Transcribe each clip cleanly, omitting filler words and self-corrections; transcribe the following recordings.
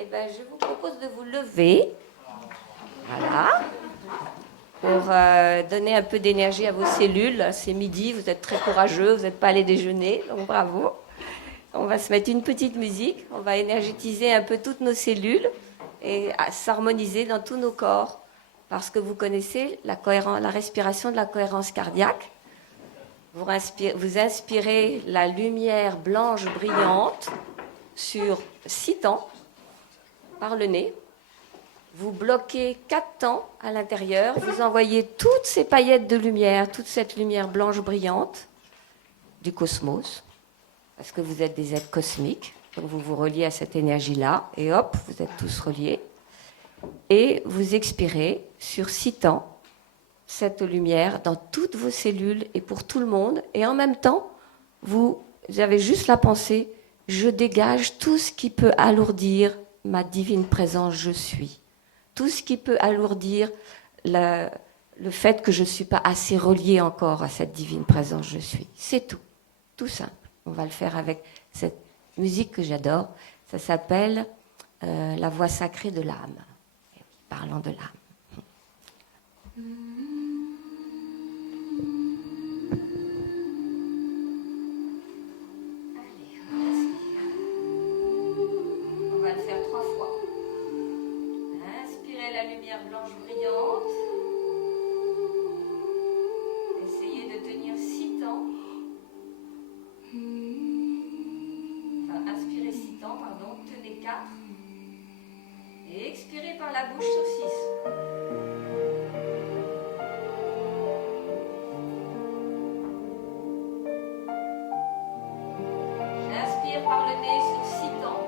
eh ben, je vous propose de vous lever. Voilà. Pour donner un peu d'énergie à vos cellules. C'est midi, vous êtes très courageux, vous n'êtes pas allé déjeuner, donc bravo. On va se mettre une petite musique, on va énergétiser un peu toutes nos cellules et s'harmoniser dans tous nos corps. Parce que vous connaissez la respiration de la cohérence cardiaque. Vous inspirez la lumière blanche brillante sur 6 temps par le nez. Vous bloquez 4 temps à l'intérieur. Vous envoyez toutes ces paillettes de lumière, toute cette lumière blanche brillante du cosmos, parce que vous êtes des êtres cosmiques. Donc vous vous reliez à cette énergie-là, et hop, vous êtes tous reliés. Et vous expirez sur 6 temps cette lumière dans toutes vos cellules et pour tout le monde. Et en même temps, vous avez juste la pensée, je dégage tout ce qui peut alourdir ma divine présence, je suis. Tout ce qui peut alourdir le fait que je ne suis pas assez reliée encore à cette divine présence, je suis. C'est tout. Tout simple. On va le faire avec cette musique que j'adore. Ça s'appelle La voix sacrée de l'âme. Parlant de l'âme. Blanche brillante. Essayez de tenir 6 temps. Enfin, inspirez 6 temps, pardon. Tenez 4. Et expirez par la bouche sur 6. J'inspire par le nez sur 6 temps.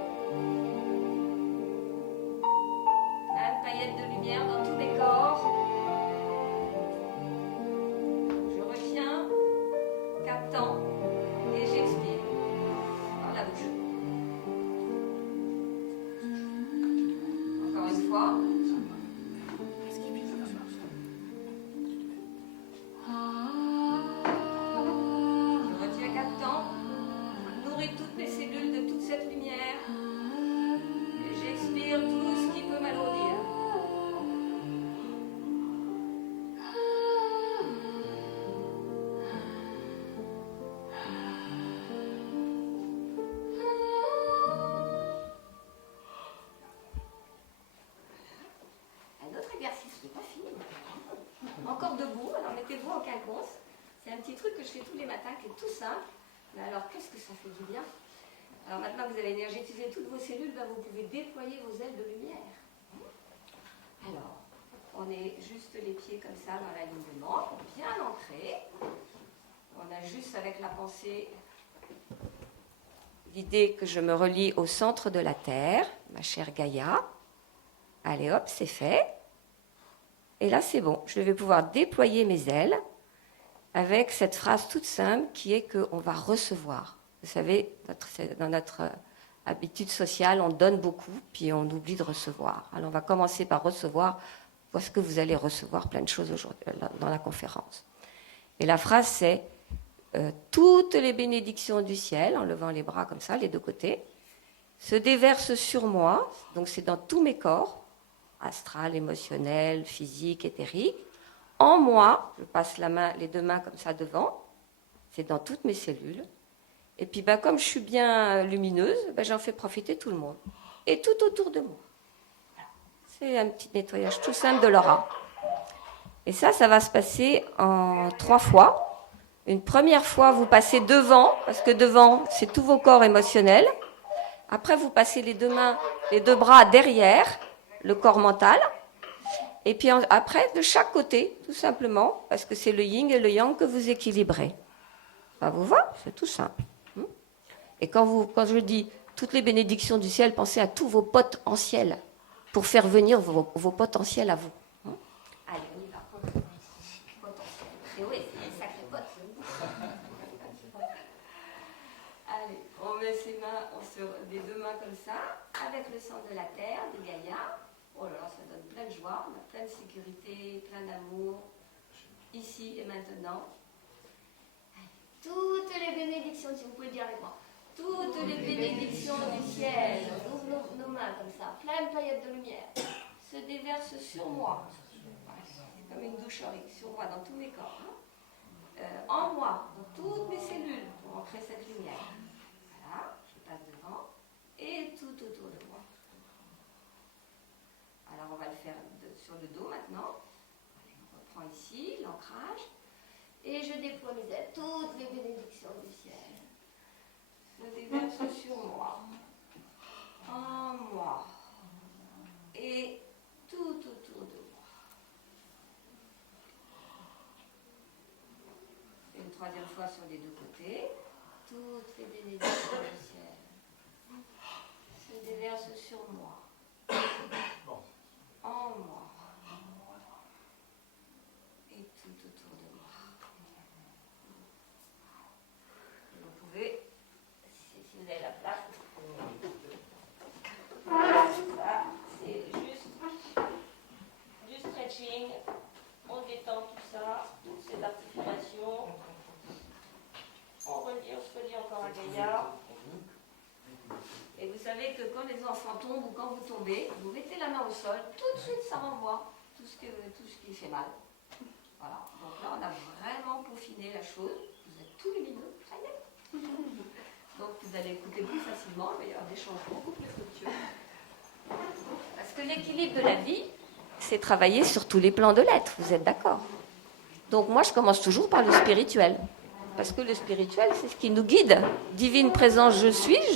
Plein de paillettes de lumière dans tous mes corps. Je retiens 4 temps et j'expire par la bouche. Encore une fois. Je retiens 4 temps. Nourris toutes mes cellules de toute cette lumière. Et j'expire tout ce qui peut m'alourdir. Encore debout, alors mettez-vous en quinconce. C'est un petit truc que je fais tous les matins qui est tout simple. Mais alors qu'est-ce que ça fait du bien. Alors maintenant que vous avez énergétisé toutes vos cellules, ben vous pouvez déployer vos ailes de lumière. Alors, on est juste les pieds comme ça dans l'alignement, bien ancrés. On a juste avec la pensée l'idée que je me relie au centre de la Terre, ma chère Gaïa. Allez hop, c'est fait. Et là, c'est bon. Je vais pouvoir déployer mes ailes avec cette phrase toute simple qui est qu'on va recevoir. Vous savez, dans notre habitude sociale, on donne beaucoup, puis on oublie de recevoir. Alors, on va commencer par recevoir, parce que vous allez recevoir plein de choses aujourd'hui dans la conférence. Et la phrase, c'est toutes les bénédictions du ciel, en levant les bras comme ça, les deux côtés, se déversent sur moi, donc c'est dans tous mes corps, astral, émotionnel, physique, éthérique. En moi, je passe les 2 mains comme ça devant, c'est dans toutes mes cellules. Et puis comme je suis bien lumineuse, j'en fais profiter tout le monde. Et tout autour de moi. Voilà. C'est un petit nettoyage tout simple de l'aura. Et ça va se passer en 3 fois. Une première fois, vous passez devant, parce que devant, c'est tous vos corps émotionnels. Après, vous passez les 2 mains, les 2 bras derrière, le corps mental, et puis après, de chaque côté, tout simplement, parce que c'est le yin et le yang que vous équilibrez. Ça vous va? C'est tout simple. Et quand je dis toutes les bénédictions du ciel, pensez à tous vos potes en ciel, pour faire venir vos potentiels à vous. Allez, on y va. Potentiel. Et oui, c'est un sacré pote. Allez, on met les 2 mains comme ça, avec le sang de la terre, de Gaïa. Oh là là, ça donne plein de joie, on a plein de sécurité, plein d'amour, ici et maintenant. Allez, toutes les bénédictions, si vous pouvez le dire avec moi. toutes les bénédictions du ciel, ouvre nos mains comme ça, plein de paillettes de lumière, se déversent sur moi. C'est comme une doucherie, sur moi, dans tous mes corps. En moi, dans toutes mes cellules, pour ancrer cette lumière. Voilà, je passe devant, et tout autour de moi. Alors on va le faire sur le dos maintenant. Allez, on reprend ici, l'ancrage. Et je déploie mes ailes, toutes les bénédictions du ciel se déversent sur moi, en moi, et tout autour de moi. Et une troisième fois sur les deux côtés, toutes les bénédictions du ciel se déversent sur moi, en moi, et tout autour de moi. Vous pouvez, si vous avez la place, ça, c'est juste du stretching, on détend tout ça, toutes ces articulations, on se relie encore à Gaïa. Et vous savez que quand les enfants tombent ou quand vous tombez, vous mettez la main au sol, tout de suite ça renvoie tout ce qui fait mal. Voilà, donc là on a vraiment peaufiné la chose, vous êtes tout lumineux, ça y est. Donc vous allez écouter plus facilement, il va y avoir des changements beaucoup plus fructueux. Parce que l'équilibre de la vie, c'est travailler sur tous les plans de l'être, vous êtes d'accord? Donc moi je commence toujours par le spirituel. Parce que le spirituel, c'est ce qui nous guide. Divine présence, je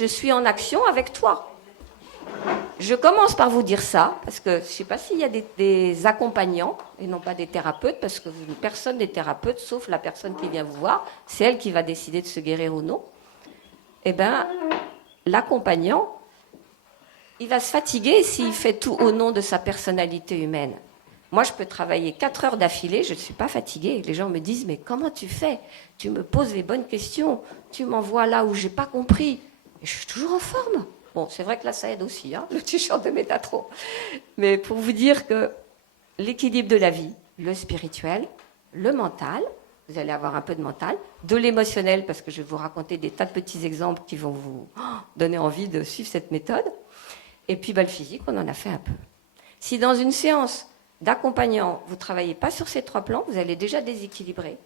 suis en action avec toi. Je commence par vous dire ça, parce que je ne sais pas s'il y a des accompagnants, et non pas des thérapeutes, parce que personne n'est thérapeute, sauf la personne qui vient vous voir, c'est elle qui va décider de se guérir ou non. Eh bien, l'accompagnant, il va se fatiguer s'il fait tout au nom de sa personnalité humaine. Moi, je peux travailler 4 heures d'affilée, je ne suis pas fatiguée. Les gens me disent, mais comment tu fais? Tu me poses les bonnes questions, tu m'envoies là où je n'ai pas compris. Et je suis toujours en forme. Bon, c'est vrai que là, ça aide aussi, hein, le t-shirt de Métatron. Mais pour vous dire que l'équilibre de la vie, le spirituel, le mental, vous allez avoir un peu de mental, de l'émotionnel, parce que je vais vous raconter des tas de petits exemples qui vont vous donner envie de suivre cette méthode. Et puis, le physique, on en a fait un peu. Si dans une séance d'accompagnant, vous ne travaillez pas sur ces 3 plans, vous allez déjà déséquilibrer.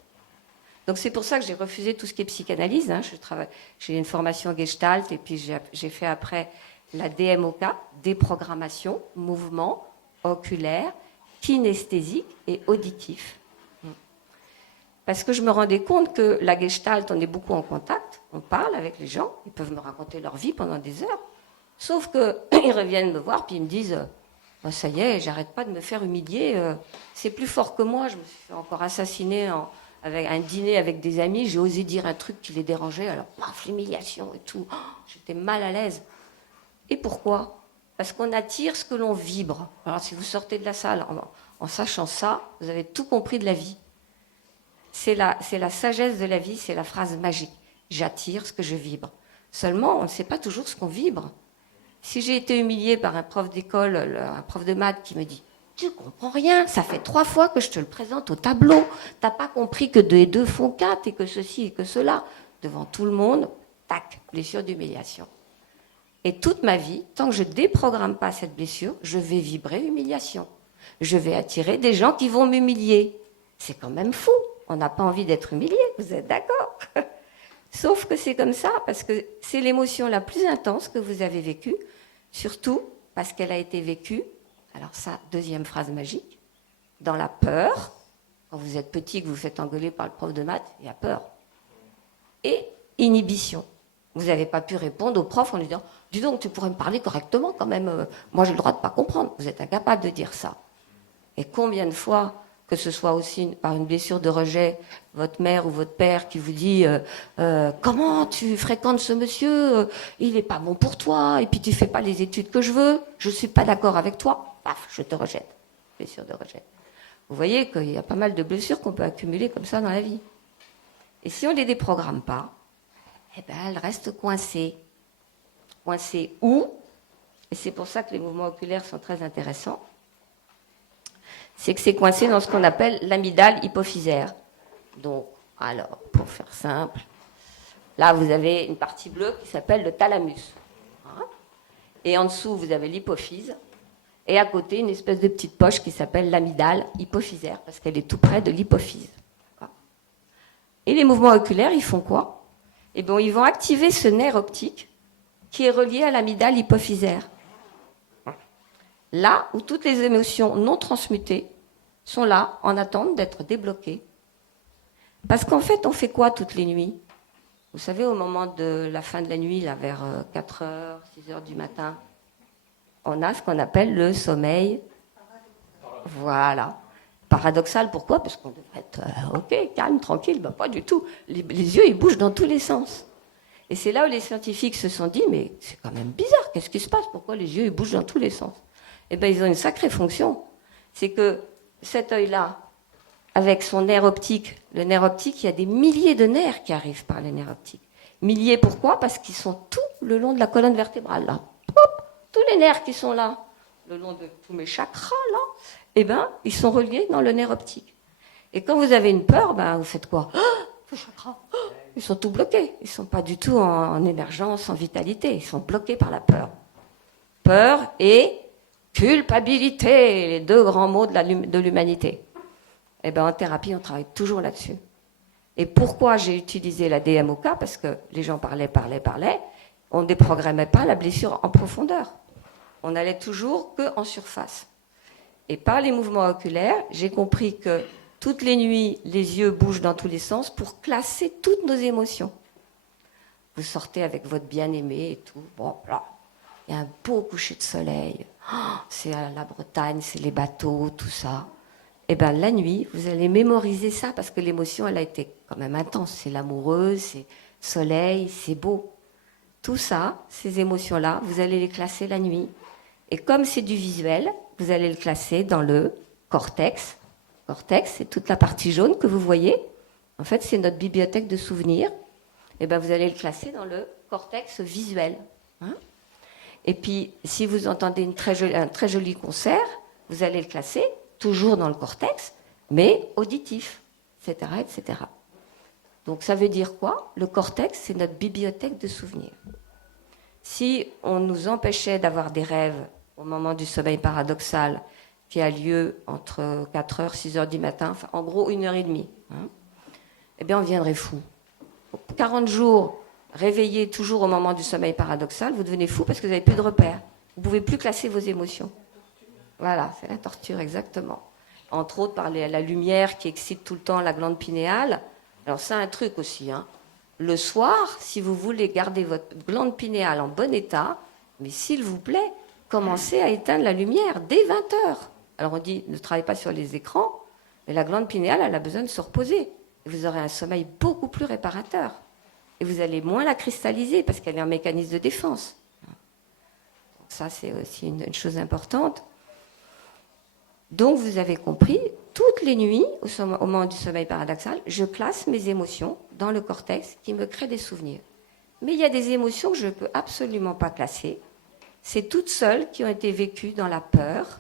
Donc c'est pour ça que j'ai refusé tout ce qui est psychanalyse. Hein. J'ai une formation Gestalt et puis j'ai fait après la DMOK, déprogrammation, mouvement oculaire, kinesthésique et auditif. Parce que je me rendais compte que la Gestalt, on est beaucoup en contact, on parle avec les gens, ils peuvent me raconter leur vie pendant des heures. Sauf qu'ils reviennent me voir puis ils me disent... Oh, ça y est, j'arrête pas de me faire humilier. C'est plus fort que moi. Je me suis fait encore assassiner avec un dîner avec des amis. J'ai osé dire un truc qui les dérangeait. Alors, paf, l'humiliation et tout. Oh, j'étais mal à l'aise. Et pourquoi? Parce qu'on attire ce que l'on vibre. Alors, si vous sortez de la salle en sachant ça, vous avez tout compris de la vie. C'est la sagesse de la vie, c'est la phrase magique. J'attire ce que je vibre. Seulement, on ne sait pas toujours ce qu'on vibre. Si j'ai été humiliée par un prof d'école, un prof de maths qui me dit « Tu comprends rien, ça fait 3 fois que je te le présente au tableau. T'as pas compris que 2 et 2 font 4 et que ceci et que cela. » Devant tout le monde, tac, blessure d'humiliation. Et toute ma vie, tant que je ne déprogramme pas cette blessure, je vais vibrer humiliation. Je vais attirer des gens qui vont m'humilier. C'est quand même fou. On n'a pas envie d'être humilié, vous êtes d'accord? Sauf que c'est comme ça, parce que c'est l'émotion la plus intense que vous avez vécue, surtout parce qu'elle a été vécue, alors ça, deuxième phrase magique, dans la peur. Quand vous êtes petit, que vous vous faites engueuler par le prof de maths, il y a peur. Et inhibition. Vous n'avez pas pu répondre au prof en lui disant « Dis donc, tu pourrais me parler correctement quand même, moi j'ai le droit de ne pas comprendre ». Vous êtes incapable de dire ça. Et combien de fois, que ce soit aussi par une blessure de rejet, votre mère ou votre père qui vous dit comment tu fréquentes ce monsieur, il n'est pas bon pour toi, et puis tu ne fais pas les études que je veux, je ne suis pas d'accord avec toi, paf, je te rejette. Blessure de rejet. Vous voyez qu'il y a pas mal de blessures qu'on peut accumuler comme ça dans la vie. Et si on ne les déprogramme pas, eh ben, elles restent coincées. Coincées où? Et c'est pour ça que les mouvements oculaires sont très intéressants. C'est que c'est coincé dans ce qu'on appelle l'amygdale hypophysaire. Donc, alors, pour faire simple, Là, vous avez une partie bleue qui s'appelle le thalamus. Hein. Et en dessous, vous avez l'hypophyse. Et à côté, une espèce de petite poche qui s'appelle l'amygdale hypophysaire, parce qu'elle est tout près de l'hypophyse. Et les mouvements oculaires, ils font quoi? Eh bien, ils vont activer ce nerf optique qui est relié à l'amygdale hypophysaire. Là où toutes les émotions non transmutées sont là en attente d'être débloquées. Parce qu'en fait, on fait quoi toutes les nuits? Vous savez, au moment de la fin de la nuit, là, vers 4 heures, 6 heures du matin, on a ce qu'on appelle le sommeil. Voilà. Paradoxal, pourquoi? Parce qu'on devrait être ok, calme, tranquille. Ben, pas du tout. Les yeux, ils bougent dans tous les sens. Et c'est là où les scientifiques se sont dit, mais c'est quand même bizarre, qu'est-ce qui se passe? Pourquoi les yeux, ils bougent dans tous les sens? Eh bien, ils ont une sacrée fonction. C'est que cet œil-là, avec son nerf optique, le nerf optique, il y a des milliers de nerfs qui arrivent par les nerfs optiques. Milliers, pourquoi? Parce qu'ils sont tout le long de la colonne vertébrale, là. Hop, tous les nerfs qui sont là, le long de tous mes chakras, là, eh bien, ils sont reliés dans le nerf optique. Et quand vous avez une peur, ben, vous faites quoi? Vos chakras, ils sont tout bloqués. Ils ne sont pas du tout en émergence, en vitalité. Ils sont bloqués par la peur. Peur et culpabilité, les deux grands mots de l'humanité. Eh bien, en thérapie, on travaille toujours là-dessus. Et pourquoi j'ai utilisé la DMOK? Parce que les gens parlaient. On ne déprogrammait pas la blessure en profondeur. On allait toujours qu'en surface. Et par les mouvements oculaires, j'ai compris que toutes les nuits, les yeux bougent dans tous les sens pour classer toutes nos émotions. Vous sortez avec votre bien-aimé et tout. Bon, là, il y a un beau coucher de soleil. Oh, c'est la Bretagne, c'est les bateaux, tout ça. Eh bien, la nuit, vous allez mémoriser ça parce que l'émotion, elle a été quand même intense. C'est l'amoureux, c'est soleil, c'est beau. Tout ça, ces émotions-là, vous allez les classer la nuit. Et comme c'est du visuel, vous allez le classer dans le cortex. Cortex, c'est toute la partie jaune que vous voyez. En fait, c'est notre bibliothèque de souvenirs. Et bien, vous allez le classer dans le cortex visuel. Hein? Et puis, si vous entendez un très joli concert, vous allez le classer toujours dans le cortex, mais auditif, etc., etc. Donc, ça veut dire quoi? Le cortex, c'est notre bibliothèque de souvenirs. Si on nous empêchait d'avoir des rêves au moment du sommeil paradoxal qui a lieu entre 4 heures, 6 heures du matin, enfin, en gros 1h30, hein, eh bien on viendrait fou. 40 jours réveillés toujours au moment du sommeil paradoxal, vous devenez fou parce que vous n'avez plus de repères. Vous ne pouvez plus classer vos émotions. Voilà, c'est la torture, exactement. Entre autres par la lumière qui excite tout le temps la glande pinéale. Alors c'est un truc aussi, hein. Le soir, si vous voulez garder votre glande pinéale en bon état, mais s'il vous plaît, commencez à éteindre la lumière dès 20 heures. Alors on dit, ne travaillez pas sur les écrans, mais la glande pinéale, elle a besoin de se reposer. Et vous aurez un sommeil beaucoup plus réparateur. Et vous allez moins la cristalliser parce qu'elle est un mécanisme de défense. Donc ça, c'est aussi une chose importante. Donc vous avez compris, toutes les nuits, au moment du sommeil paradoxal, je classe mes émotions dans le cortex qui me crée des souvenirs. Mais il y a des émotions que je ne peux absolument pas classer. C'est toutes seules qui ont été vécues dans la peur,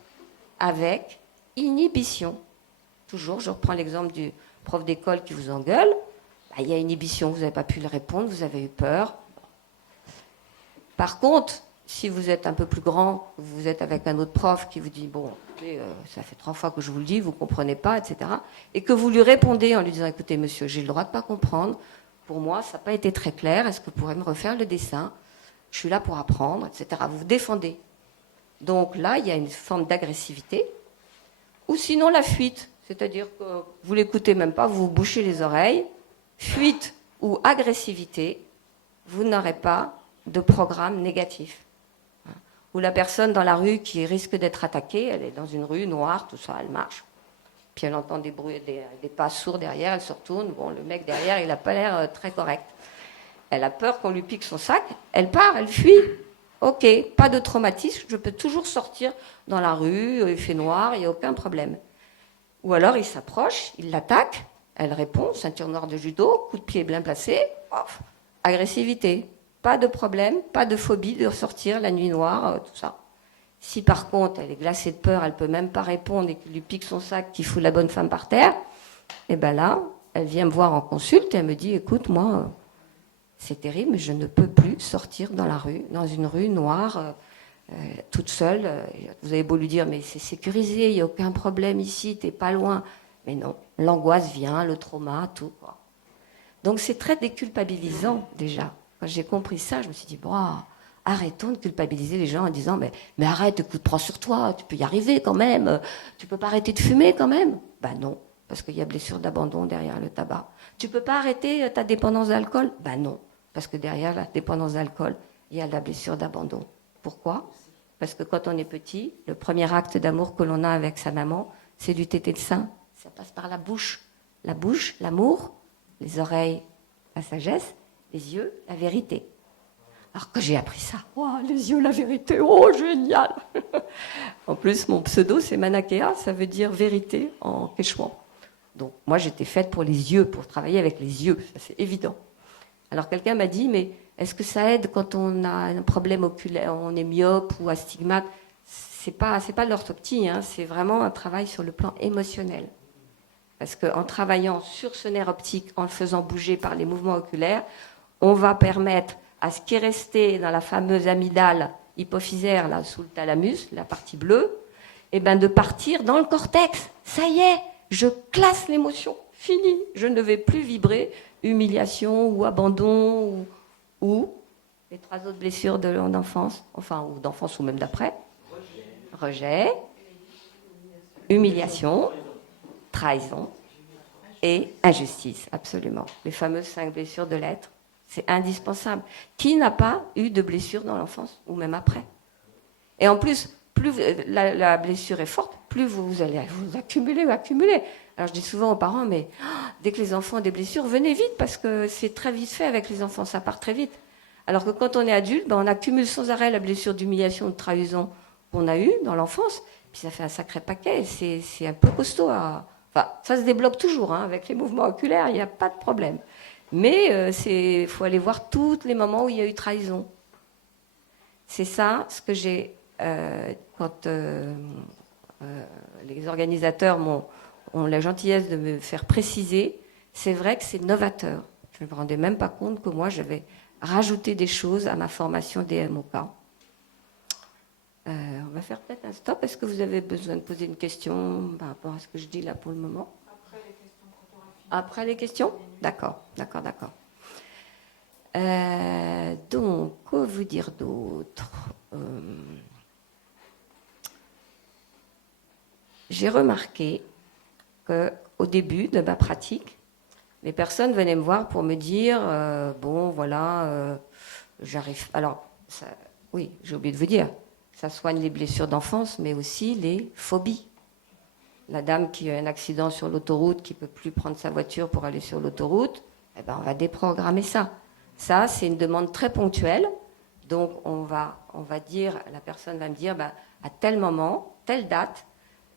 avec inhibition. Toujours, je reprends l'exemple du prof d'école qui vous engueule. Bah, il y a inhibition, vous n'avez pas pu le répondre, vous avez eu peur. Par contre, si vous êtes un peu plus grand, vous êtes avec un autre prof qui vous dit, bon, écoutez, ça fait 3 fois que je vous le dis, vous ne comprenez pas, etc. Et que vous lui répondez en lui disant, écoutez, monsieur, j'ai le droit de ne pas comprendre. Pour moi, ça n'a pas été très clair. Est-ce que vous pourrez me refaire le dessin? Je suis là pour apprendre, etc. Vous vous défendez. Donc là, il y a une forme d'agressivité. Ou sinon, la fuite. C'est-à-dire que vous ne l'écoutez même pas, vous vous bouchez les oreilles. Fuite ou agressivité, vous n'aurez pas de programme négatif. Ou la personne dans la rue qui risque d'être attaquée, elle est dans une rue noire, tout ça, elle marche. Puis elle entend des bruits, des pas sourds derrière, elle se retourne. Bon, le mec derrière, il n'a pas l'air très correct. Elle a peur qu'on lui pique son sac, elle part, elle fuit. Ok, pas de traumatisme, je peux toujours sortir dans la rue, il fait noir, il n'y a aucun problème. Ou alors il s'approche, il l'attaque, elle répond, ceinture noire de judo, coup de pied bien placé, off, agressivité. Pas de problème, pas de phobie de sortir la nuit noire, tout ça. Si par contre elle est glacée de peur, elle ne peut même pas répondre et qu'il lui pique son sac, qu'il fout la bonne femme par terre, et bien là, elle vient me voir en consulte et elle me dit, écoute, moi, c'est terrible, mais je ne peux plus sortir dans la rue, dans une rue noire, toute seule. Vous avez beau lui dire, mais c'est sécurisé, il n'y a aucun problème ici, t'es pas loin. Mais non, l'angoisse vient, le trauma, tout, quoi. Donc c'est très déculpabilisant déjà. Quand j'ai compris ça, je me suis dit, bon, arrêtons de culpabiliser les gens en disant, mais arrête, écoute, prends sur toi, tu peux y arriver quand même, tu peux pas arrêter de fumer quand même. Ben non, parce qu'il y a blessure d'abandon derrière le tabac. Tu peux pas arrêter ta dépendance d'alcool. Ben non, parce que derrière la dépendance d'alcool, il y a la blessure d'abandon. Pourquoi? Parce que quand on est petit, le premier acte d'amour que l'on a avec sa maman, c'est du tété de sein. Ça passe par la bouche. La bouche, l'amour, les oreilles, la sagesse, les yeux, la vérité. Alors que j'ai appris ça, oh, les yeux, la vérité, oh génial. En plus, mon pseudo, c'est Manakea, ça veut dire vérité en quechua. Donc moi, j'étais faite pour les yeux, pour travailler avec les yeux, ça c'est évident. Alors quelqu'un m'a dit, mais est-ce que ça aide quand on a un problème oculaire, on est myope ou astigmate? C'est pas de l'orthoptie, hein, c'est vraiment un travail sur le plan émotionnel. Parce qu'en travaillant sur ce nerf optique, en le faisant bouger par les mouvements oculaires, on va permettre à ce qui est resté dans la fameuse amygdale hypophysaire, là, sous le thalamus, la partie bleue, eh ben, de partir dans le cortex. Ça y est, je classe l'émotion. Fini. Je ne vais plus vibrer humiliation ou abandon ou les 3 autres blessures d'enfance, enfin, ou d'enfance ou même d'après. Rejet, humiliation, trahison et injustice, absolument. Les fameuses 5 blessures de l'être, c'est indispensable. Qui n'a pas eu de blessure dans l'enfance ou même après? Et en plus, plus la blessure est forte, plus vous allez vous accumuler. Alors je dis souvent aux parents, mais dès que les enfants ont des blessures, venez vite parce que c'est très vite fait avec les enfants, ça part très vite. Alors que quand on est adulte, on accumule sans arrêt la blessure d'humiliation, de trahison qu'on a eue dans l'enfance, puis ça fait un sacré paquet, c'est un peu costaud. Enfin, ça se débloque toujours, hein, avec les mouvements oculaires, il n'y a pas de problème. Mais il faut aller voir tous les moments où il y a eu trahison. C'est ça ce que j'ai... quand les organisateurs ont la gentillesse de me faire préciser, c'est vrai que c'est novateur. Je ne me rendais même pas compte que moi, j'avais rajouté des choses à ma formation DMOK. On va faire peut-être un stop. Est-ce que vous avez besoin de poser une question par rapport à ce que je dis là pour le moment? Après les questions? D'accord. Donc, que vous dire d'autre? J'ai remarqué qu'au début de ma pratique, les personnes venaient me voir pour me dire bon, voilà, j'arrive. Alors, ça, oui, j'ai oublié de vous dire, ça soigne les blessures d'enfance, mais aussi les phobies. La dame qui a un accident sur l'autoroute, qui ne peut plus prendre sa voiture pour aller sur l'autoroute, eh ben, on va déprogrammer ça. Ça, c'est une demande très ponctuelle. Donc, on va dire, la personne va me dire, ben, à tel moment, telle date,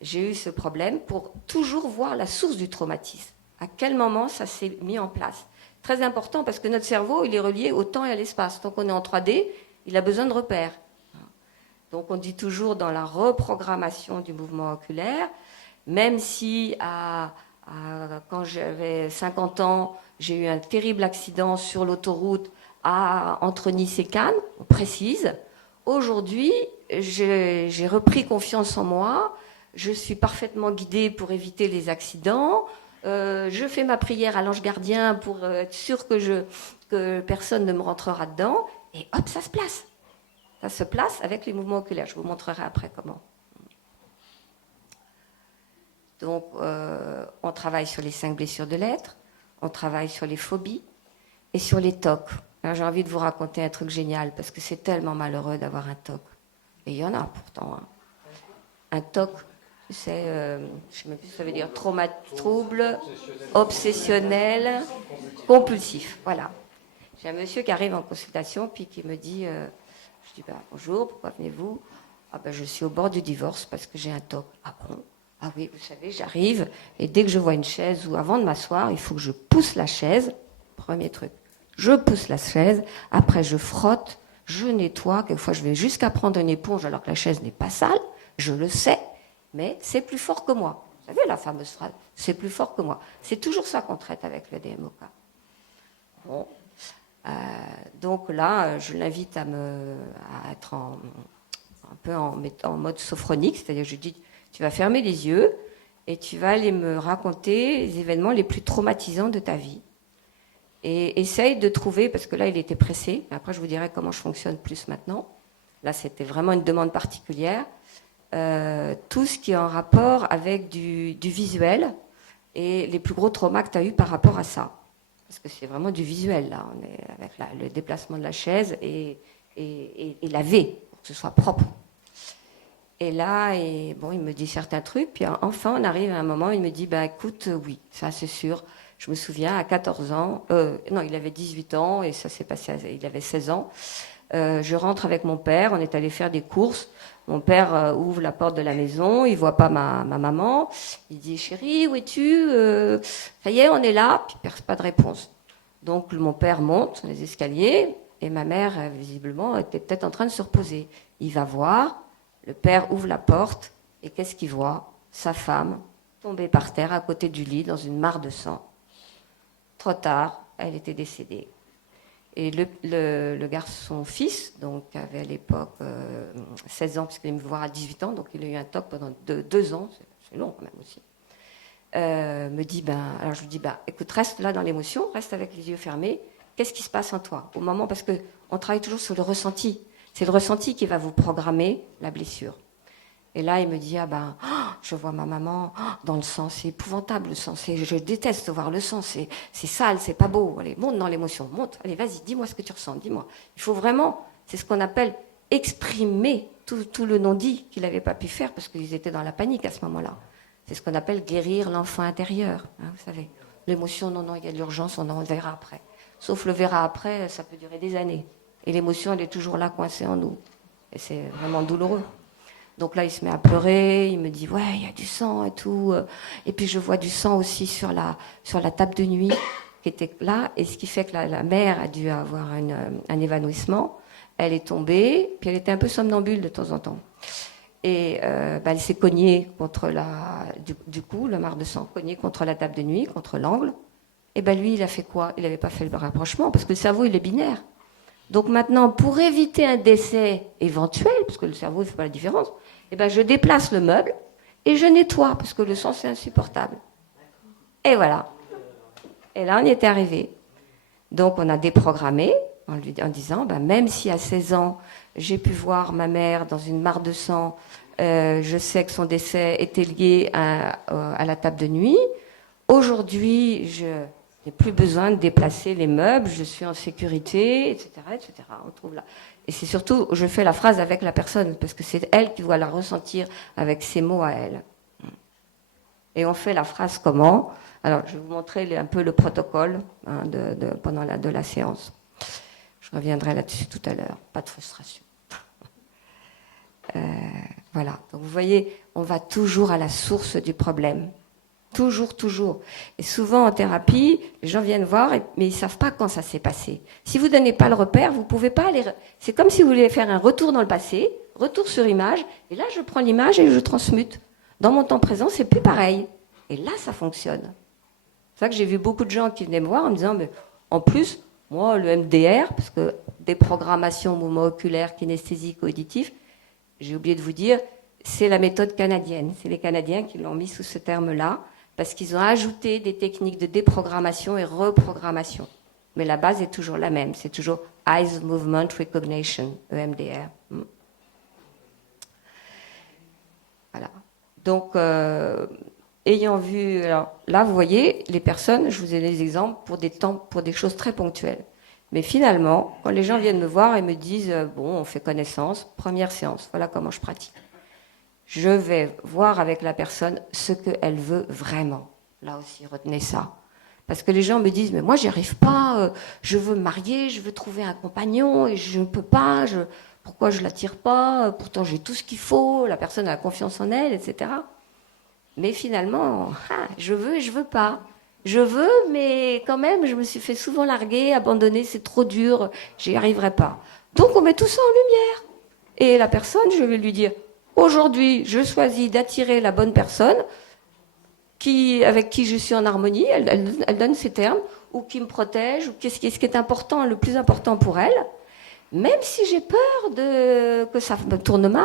j'ai eu ce problème pour toujours voir la source du traumatisme. À quel moment ça s'est mis en place? Très important parce que notre cerveau, il est relié au temps et à l'espace. Tant qu'on est en 3D, il a besoin de repères. Donc, on dit toujours dans la reprogrammation du mouvement oculaire, même si quand j'avais 50 ans, j'ai eu un terrible accident sur l'autoroute entre Nice et Cannes, on précise. Aujourd'hui, j'ai repris confiance en moi, je suis parfaitement guidée pour éviter les accidents, je fais ma prière à l'ange gardien pour être sûre que personne ne me rentrera dedans, et hop, ça se place. Ça se place avec les mouvements oculaires. Je vous montrerai après comment. Donc, on travaille sur les 5 blessures de l'être, on travaille sur les phobies et sur les TOC. Alors, j'ai envie de vous raconter un truc génial parce que c'est tellement malheureux d'avoir un TOC. Et il y en a pourtant. Hein. Un TOC, c'est, je ne sais même plus ce que ça veut dire, trouble, obsessionnel, compulsif. Voilà. J'ai un monsieur qui arrive en consultation puis qui me dit, je dis, bonjour, pourquoi venez-vous? Ah ben, je suis au bord du divorce parce que j'ai un TOC. Ah bon? Ah oui, vous savez, j'arrive et dès que je vois une chaise ou avant de m'asseoir, il faut que je pousse la chaise. Premier truc. Je pousse la chaise, après je frotte, je nettoie. Quelquefois, je vais jusqu'à prendre une éponge alors que la chaise n'est pas sale. Je le sais, mais c'est plus fort que moi. Vous savez la fameuse phrase, c'est plus fort que moi. C'est toujours ça qu'on traite avec le DMOK. Bon. Donc là, je l'invite à être un peu en mode sophronique, c'est-à-dire je lui dis, tu vas fermer les yeux et tu vas aller me raconter les événements les plus traumatisants de ta vie. Et essaye de trouver, parce que là, il était pressé. Après, je vous dirai comment je fonctionne plus maintenant. Là, c'était vraiment une demande particulière. Tout ce qui est en rapport avec du visuel et les plus gros traumas que tu as eu par rapport à ça. Parce que c'est vraiment du visuel, là. On est avec le déplacement de la chaise et laver, pour que ce soit propre. Et là, il me dit certains trucs. Puis enfin, on arrive à un moment, il me dit, écoute, oui, ça c'est sûr. Je me souviens, à 14 ans, non, il avait 18 ans et ça s'est passé, il avait 16 ans. Je rentre avec mon père, on est allé faire des courses. Mon père ouvre la porte de la maison, il voit pas ma maman. Il dit, chérie, où es-tu? Ça y est, on est là. Puis pas de réponse. Donc mon père monte les escaliers et ma mère, visiblement, était peut-être en train de se reposer. Il va voir, le père ouvre la porte et qu'est-ce qu'il voit? Sa femme tombée par terre à côté du lit dans une mare de sang. Trop tard, elle était décédée. Et le garçon fils, donc avait à l'époque 16 ans, puisqu'il est venu me voir à 18 ans, donc il a eu un TOC pendant 2 ans, c'est long quand même aussi, me dit, alors je lui dis, écoute, reste là dans l'émotion, reste avec les yeux fermés, qu'est-ce qui se passe en toi? Au moment, parce qu'on travaille toujours sur le ressenti, c'est le ressenti qui va vous programmer la blessure. Et là, il me dit, je vois ma maman dans le sang, c'est épouvantable le sang, je déteste voir le sang, c'est sale, c'est pas beau. Allez, monte dans l'émotion, monte, allez, vas-y, dis-moi ce que tu ressens, dis-moi. Il faut vraiment, c'est ce qu'on appelle exprimer tout le non-dit qu'il n'avait pas pu faire parce qu'ils étaient dans la panique à ce moment-là. C'est ce qu'on appelle guérir l'enfant intérieur, hein, vous savez. L'émotion, non, il y a de l'urgence, on en verra après. Sauf le verra après, ça peut durer des années. Et l'émotion, elle est toujours là, coincée en nous. Et c'est vraiment douloureux. Donc là, il se met à pleurer, il me dit, ouais, il y a du sang et tout. Et puis je vois du sang aussi sur la table de nuit qui était là. Et ce qui fait que la mère a dû avoir un évanouissement. Elle est tombée, puis elle était un peu somnambule de temps en temps. Et elle s'est cognée contre du coup, le mare de sang, cognée contre la table de nuit, contre l'angle. Et lui, il a fait quoi? Il n'avait pas fait le rapprochement, parce que le cerveau, il est binaire. Donc maintenant, pour éviter un décès éventuel, parce que le cerveau ne fait pas la différence, je déplace le meuble et je nettoie, parce que le sang, c'est insupportable. Et voilà. Et là, on y était arrivé. Donc, on a déprogrammé en disant, même si à 16 ans, j'ai pu voir ma mère dans une mare de sang, je sais que son décès était lié à la table de nuit. Aujourd'hui, je n'ai plus besoin de déplacer les meubles, je suis en sécurité, etc., etc. On trouve là. Et c'est surtout, je fais la phrase avec la personne, parce que c'est elle qui doit la ressentir avec ses mots à elle. Et on fait la phrase comment? Alors, je vais vous montrer un peu le protocole pendant la séance. Je reviendrai là-dessus tout à l'heure. Pas de frustration. Voilà. Donc, vous voyez, on va toujours à la source du problème. Toujours, toujours. Et souvent en thérapie, les gens viennent voir, mais ils ne savent pas quand ça s'est passé. Si vous ne donnez pas le repère, vous ne pouvez pas aller... C'est comme si vous voulez faire un retour dans le passé, retour sur image, et là je prends l'image et je transmute. Dans mon temps présent, c'est plus pareil. Et là, ça fonctionne. C'est ça que j'ai vu beaucoup de gens qui venaient me voir en me disant, mais en plus, moi, le MDR, parce que déprogrammation momo-oculaire, kinesthésique, auditif, j'ai oublié de vous dire, c'est la méthode canadienne. C'est les Canadiens qui l'ont mis sous ce terme-là, parce qu'ils ont ajouté des techniques de déprogrammation et reprogrammation. Mais la base est toujours la même, c'est toujours Eyes Movement Recognition, EMDR. Voilà. Donc, ayant vu... Alors, là, vous voyez, les personnes, je vous ai des exemples pour des choses très ponctuelles. Mais finalement, quand les gens viennent me voir et me disent « Bon, on fait connaissance, première séance, voilà comment je pratique ». Je vais voir avec la personne ce qu'elle veut vraiment. Là aussi, retenez ça. Parce que les gens me disent, mais moi, j'y arrive pas, je veux me marier, je veux trouver un compagnon, et je ne peux pas, pourquoi je ne l'attire pas, pourtant j'ai tout ce qu'il faut, la personne a confiance en elle, etc. Mais finalement, je veux et je ne veux pas. Je veux, mais quand même, je me suis fait souvent larguer, abandonner, c'est trop dur, j'y arriverai pas. Donc, on met tout ça en lumière. Et la personne, je vais lui dire, aujourd'hui, je choisis d'attirer la bonne personne avec qui je suis en harmonie. Elle donne ses termes. ou qui me protège, ou ce qui est important, le plus important pour elle, même si j'ai peur que ça me tourne mal,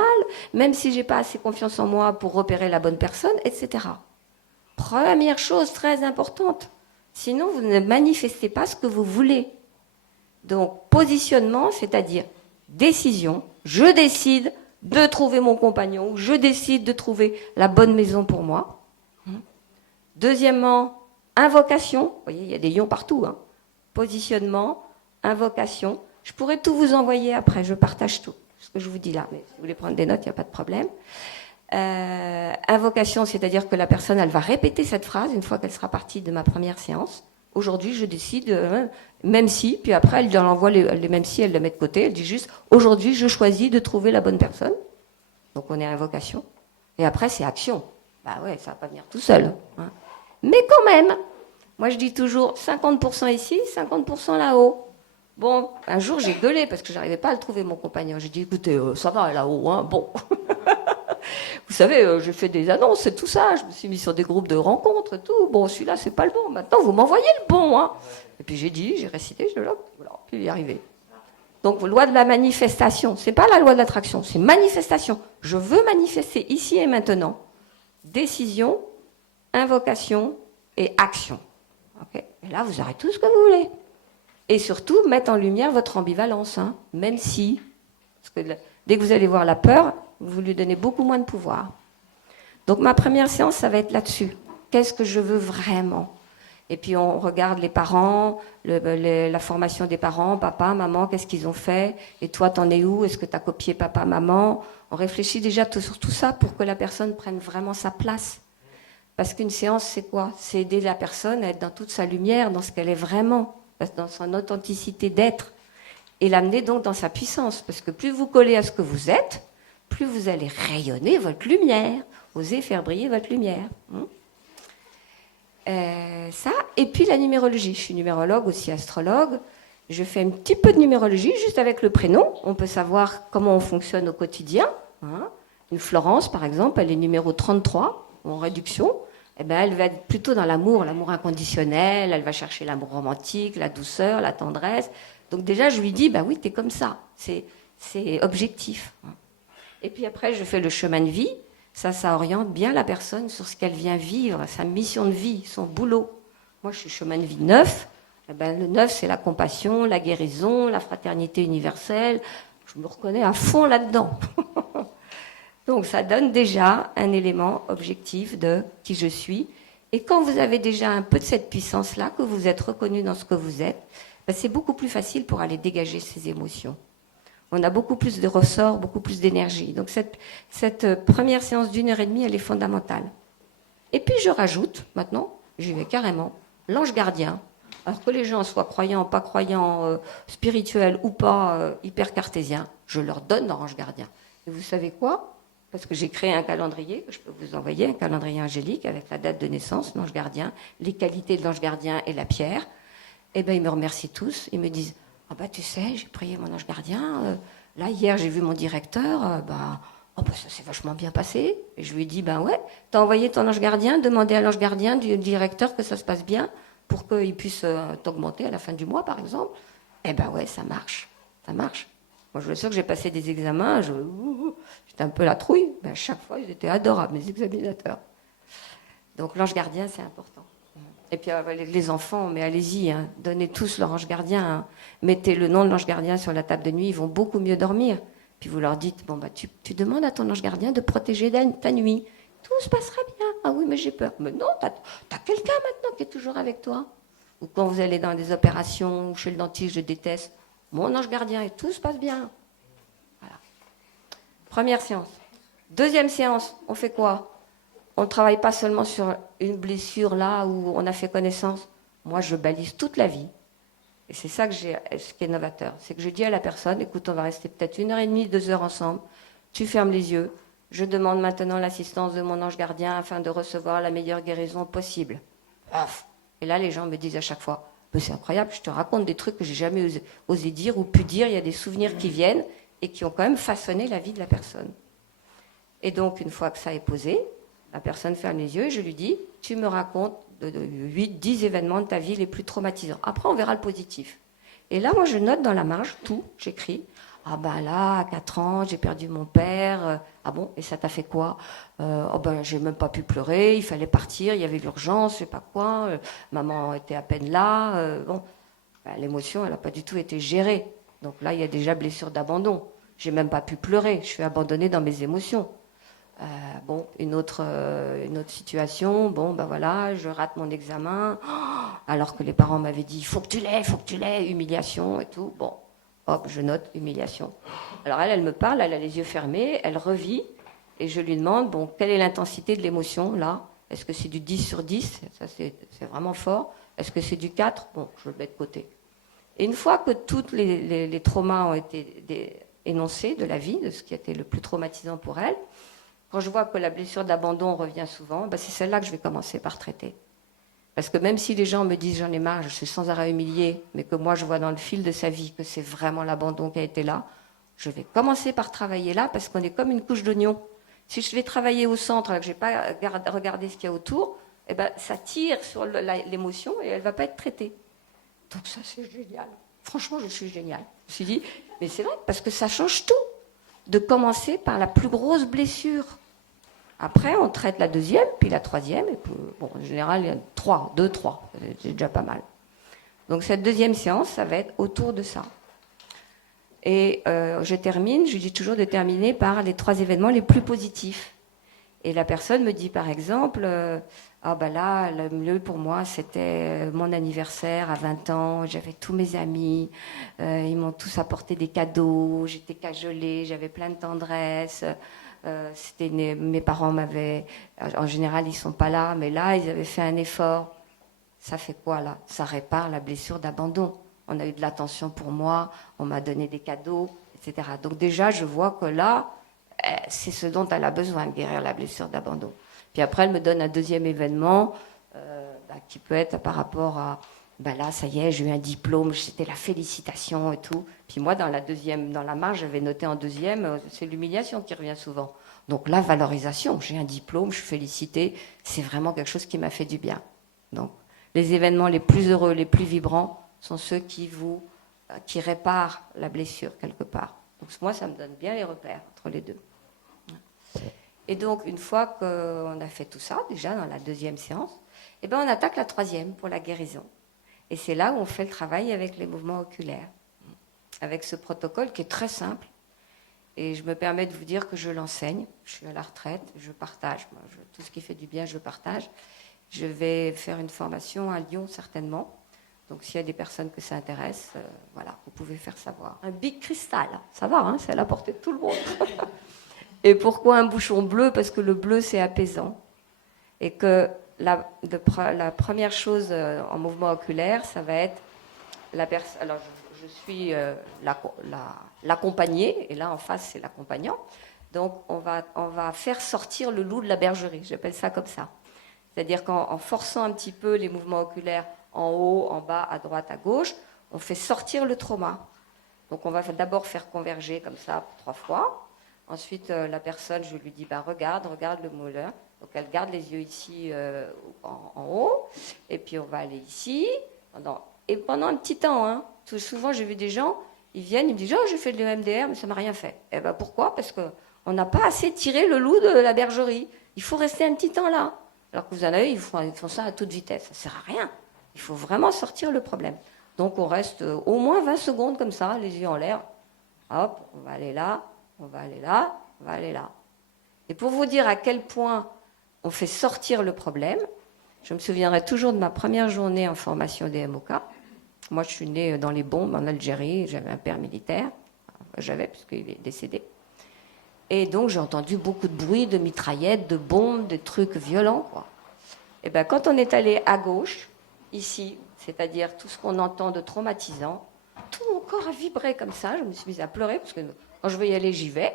même si j'ai pas assez confiance en moi pour repérer la bonne personne, etc. Première chose très importante. Sinon, vous ne manifestez pas ce que vous voulez. Donc, positionnement, c'est-à-dire décision. Je décide de trouver mon compagnon, je décide de trouver la bonne maison pour moi. Deuxièmement, invocation. Vous voyez, il y a des lions partout. Hein. Positionnement, invocation. Je pourrais tout vous envoyer après, je partage tout, ce que je vous dis là. Mais si vous voulez prendre des notes, il n'y a pas de problème. Invocation, c'est-à-dire que la personne, elle va répéter cette phrase une fois qu'elle sera partie de ma première séance. Aujourd'hui, je décide, même si, puis après, elle envoie les même si, elle le met de côté, elle dit juste, aujourd'hui, je choisis de trouver la bonne personne. Donc, on est à invocation. Et après, c'est action. Bah ouais, ça va pas venir tout seul. Hein. Mais quand même, moi, je dis toujours 50% ici, 50% là-haut. Bon, un jour, j'ai gueulé parce que j'arrivais pas à le trouver, mon compagnon. J'ai dit, écoutez, ça va là-haut, hein, bon. Vous savez, j'ai fait des annonces et tout ça. Je me suis mis sur des groupes de rencontres et tout. Bon, celui-là, c'est pas le bon. Maintenant, vous m'envoyez le bon. Hein. Et puis j'ai récité, voilà, puis il est arrivé. Donc, loi de la manifestation. C'est pas la loi de l'attraction, c'est manifestation. Je veux manifester ici et maintenant. Décision, invocation et action. Okay. Et là, vous aurez tout ce que vous voulez. Et surtout, mettre en lumière votre ambivalence. Hein, même si, parce que dès que vous allez voir la peur, vous lui donnez beaucoup moins de pouvoir. Donc ma première séance, ça va être là-dessus. Qu'est-ce que je veux vraiment? Et puis on regarde les parents, la formation des parents, papa, maman, qu'est-ce qu'ils ont fait? Et toi, t'en es où? Est-ce que t'as copié papa, maman? On réfléchit déjà sur tout ça pour que la personne prenne vraiment sa place. Parce qu'une séance, c'est quoi? C'est aider la personne à être dans toute sa lumière, dans ce qu'elle est vraiment, dans son authenticité d'être. Et l'amener donc dans sa puissance. Parce que plus vous collez à ce que vous êtes, plus vous allez rayonner votre lumière, oser faire briller votre lumière. Ça, et puis la numérologie. Je suis numérologue, aussi astrologue. Je fais un petit peu de numérologie, juste avec le prénom. On peut savoir comment on fonctionne au quotidien. Hein. Une Florence, par exemple, elle est numéro 33, en réduction. Eh ben, elle va être plutôt dans l'amour inconditionnel. Elle va chercher l'amour romantique, la douceur, la tendresse. Donc déjà, je lui dis, bah oui, t'es comme ça. C'est objectif. Et puis après, je fais le chemin de vie. Ça oriente bien la personne sur ce qu'elle vient vivre, sa mission de vie, son boulot. Moi, je suis chemin de vie 9. Eh ben, le 9, c'est la compassion, la guérison, la fraternité universelle. Je me reconnais à fond là-dedans. Donc, ça donne déjà un élément objectif de qui je suis. Et quand vous avez déjà un peu de cette puissance-là, que vous êtes reconnu dans ce que vous êtes, ben, c'est beaucoup plus facile pour aller dégager ces émotions. On a beaucoup plus de ressorts, beaucoup plus d'énergie. Donc cette première séance d'1h30, elle est fondamentale. Et puis je rajoute, maintenant, j'y vais carrément, l'ange gardien. Alors que les gens soient croyants, pas croyants, spirituels ou pas, hyper cartésiens, je leur donne leur ange gardien. Et vous savez quoi? Parce que j'ai créé un calendrier, que je peux vous envoyer, un calendrier angélique avec la date de naissance, l'ange gardien, les qualités de l'ange gardien et la pierre. Eh bien, ils me remercient tous, ils me disent... Ah bah tu sais, j'ai prié mon ange gardien. Là, hier, j'ai vu mon directeur. Ça s'est vachement bien passé. Et je lui ai dit, ben ouais, t'as envoyé ton ange gardien, demandé à l'ange gardien du directeur que ça se passe bien pour qu'il puisse t'augmenter à la fin du mois, par exemple. Eh ben ouais, ça marche. Ça marche. Moi, je vous assure que j'ai passé des examens. J'étais un peu la trouille. Mais à chaque fois, ils étaient adorables, mes examinateurs. Donc l'ange gardien, c'est important. Et puis les enfants, mais allez-y, hein, donnez tous leur ange gardien. Hein. Mettez le nom de l'ange gardien sur la table de nuit, ils vont beaucoup mieux dormir. Puis vous leur dites, bon bah tu demandes à ton ange gardien de protéger ta nuit. Tout se passera bien. Ah oui, mais j'ai peur. Mais non, t'as quelqu'un maintenant qui est toujours avec toi. Ou quand vous allez dans des opérations, ou chez le dentiste, je déteste, mon ange gardien, et tout se passe bien. Voilà. Première séance. Deuxième séance, on fait quoi? On ne travaille pas seulement sur une blessure là où on a fait connaissance. Moi, je balise toute la vie. Et c'est ça ce qui est novateur. C'est que je dis à la personne, écoute, on va rester peut-être 1h30, 2 heures ensemble. Tu fermes les yeux. Je demande maintenant l'assistance de mon ange gardien afin de recevoir la meilleure guérison possible. Paf. Et là, les gens me disent à chaque fois, c'est incroyable, je te raconte des trucs que j'ai jamais osé dire ou pu dire. Il y a des souvenirs qui viennent et qui ont quand même façonné la vie de la personne. Et donc, une fois que ça est posé, la personne ferme les yeux et je lui dis, tu me racontes de 8, 10 événements de ta vie les plus traumatisants. Après, on verra le positif. Et là, moi, je note dans la marge tout, j'écris. Ah ben là, à 4 ans, j'ai perdu mon père. Ah bon, et ça t'a fait quoi? Oh ben, j'ai même pas pu pleurer, il fallait partir, il y avait l'urgence, je sais pas quoi. Maman était à peine là. Bon, ben, l'émotion, elle n'a pas du tout été gérée. Donc là, il y a déjà blessure d'abandon. J'ai même pas pu pleurer, je suis abandonnée dans mes émotions. Bon, une autre situation, bon, ben voilà, je rate mon examen, alors que les parents m'avaient dit, il faut que tu l'aies, humiliation et tout. Bon, hop, je note humiliation. Alors elle me parle, elle a les yeux fermés, elle revit, et je lui demande, bon, quelle est l'intensité de l'émotion, là? Est-ce que c'est du 10 sur 10? Ça, c'est vraiment fort. Est-ce que c'est du 4? Bon, je le mets de côté. Et une fois que tous les traumas ont été énoncés de la vie, de ce qui a été le plus traumatisant pour elle, quand je vois que la blessure d'abandon revient souvent, ben c'est celle-là que je vais commencer par traiter. Parce que même si les gens me disent j'en ai marre, je suis sans arrêt humiliée, mais que moi je vois dans le fil de sa vie que c'est vraiment l'abandon qui a été là, je vais commencer par travailler là parce qu'on est comme une couche d'oignon. Si je vais travailler au centre et que je n'ai pas regardé ce qu'il y a autour, eh ben, ça tire sur l'émotion et elle ne va pas être traitée. Donc ça c'est génial. Franchement, je suis géniale. Je me suis dit, mais c'est vrai, parce que ça change tout. De commencer par la plus grosse blessure. Après, on traite la deuxième, puis la troisième, et puis, bon, en général, il y a 3, c'est déjà pas mal. Donc cette deuxième séance, ça va être autour de ça. Et je dis toujours de terminer par les 3 événements les plus positifs. Et la personne me dit par exemple, ah ben là, le mieux pour moi, c'était mon anniversaire à 20 ans, j'avais tous mes amis, ils m'ont tous apporté des cadeaux, j'étais cajolée, j'avais plein de tendresse. Mes parents m'avaient, en général ils sont pas là, mais là ils avaient fait un effort. Ça fait quoi là? Ça répare la blessure d'abandon. On a eu de l'attention pour moi, on m'a donné des cadeaux, etc. Donc déjà je vois que là, c'est ce dont elle a besoin, de guérir la blessure d'abandon. Puis après, elle me donne un deuxième événement qui peut être par rapport à, là, ça y est, j'ai eu un diplôme, c'était la félicitation et tout. Puis moi, dans la marge, j'avais noté en deuxième, c'est l'humiliation qui revient souvent. Donc la valorisation, j'ai un diplôme, je suis félicitée, c'est vraiment quelque chose qui m'a fait du bien. Donc les événements les plus heureux, les plus vibrants, sont ceux qui réparent la blessure quelque part. Donc moi, ça me donne bien les repères entre les deux. Et donc, une fois qu'on a fait tout ça, déjà dans la deuxième séance, on attaque la troisième pour la guérison. Et c'est là où on fait le travail avec les mouvements oculaires, avec ce protocole qui est très simple. Et je me permets de vous dire que je l'enseigne. Je suis à la retraite, je partage. Tout ce qui fait du bien, je partage. Je vais faire une formation à Lyon, certainement. Donc, s'il y a des personnes que ça intéresse, voilà, vous pouvez faire savoir. Un big cristal, ça va, c'est à la portée de tout le monde. Et pourquoi un bouchon bleu? Parce que le bleu, c'est apaisant. Et que la première chose en mouvement oculaire, ça va être la personne. Alors, je suis l'accompagnée, et là, en face, c'est l'accompagnant. Donc, on va faire sortir le loup de la bergerie. J'appelle ça comme ça. C'est-à-dire qu'en forçant un petit peu les mouvements oculaires en haut, en bas, à droite, à gauche, on fait sortir le trauma. Donc, on va d'abord faire converger comme ça 3 fois. Ensuite, la personne, je lui dis, regarde le moulin. Donc, elle garde les yeux ici en haut. Et puis, on va aller ici. Pendant un petit temps, tout souvent, j'ai vu des gens, ils viennent, ils me disent, oh, j'ai fait de l'EMDR, mais ça ne m'a rien fait. Et pourquoi? Parce qu'on n'a pas assez tiré le loup de la bergerie. Il faut rester un petit temps là. Alors que vous en avez, ils font ça à toute vitesse. Ça ne sert à rien. Il faut vraiment sortir le problème. Donc, on reste au moins 20 secondes comme ça, les yeux en l'air. Hop, on va aller là. On va aller là, on va aller là. Et pour vous dire à quel point on fait sortir le problème, je me souviendrai toujours de ma première journée en formation des MOK. Moi, je suis née dans les bombes en Algérie, j'avais un père militaire. J'avais, puisqu'il est décédé. Et donc, j'ai entendu beaucoup de bruit, de mitraillettes, de bombes, de trucs violents, quoi. Et quand on est allé à gauche, ici, c'est-à-dire tout ce qu'on entend de traumatisant, tout mon corps a vibré comme ça. Je me suis mise à pleurer, parce que quand je veux y aller, j'y vais.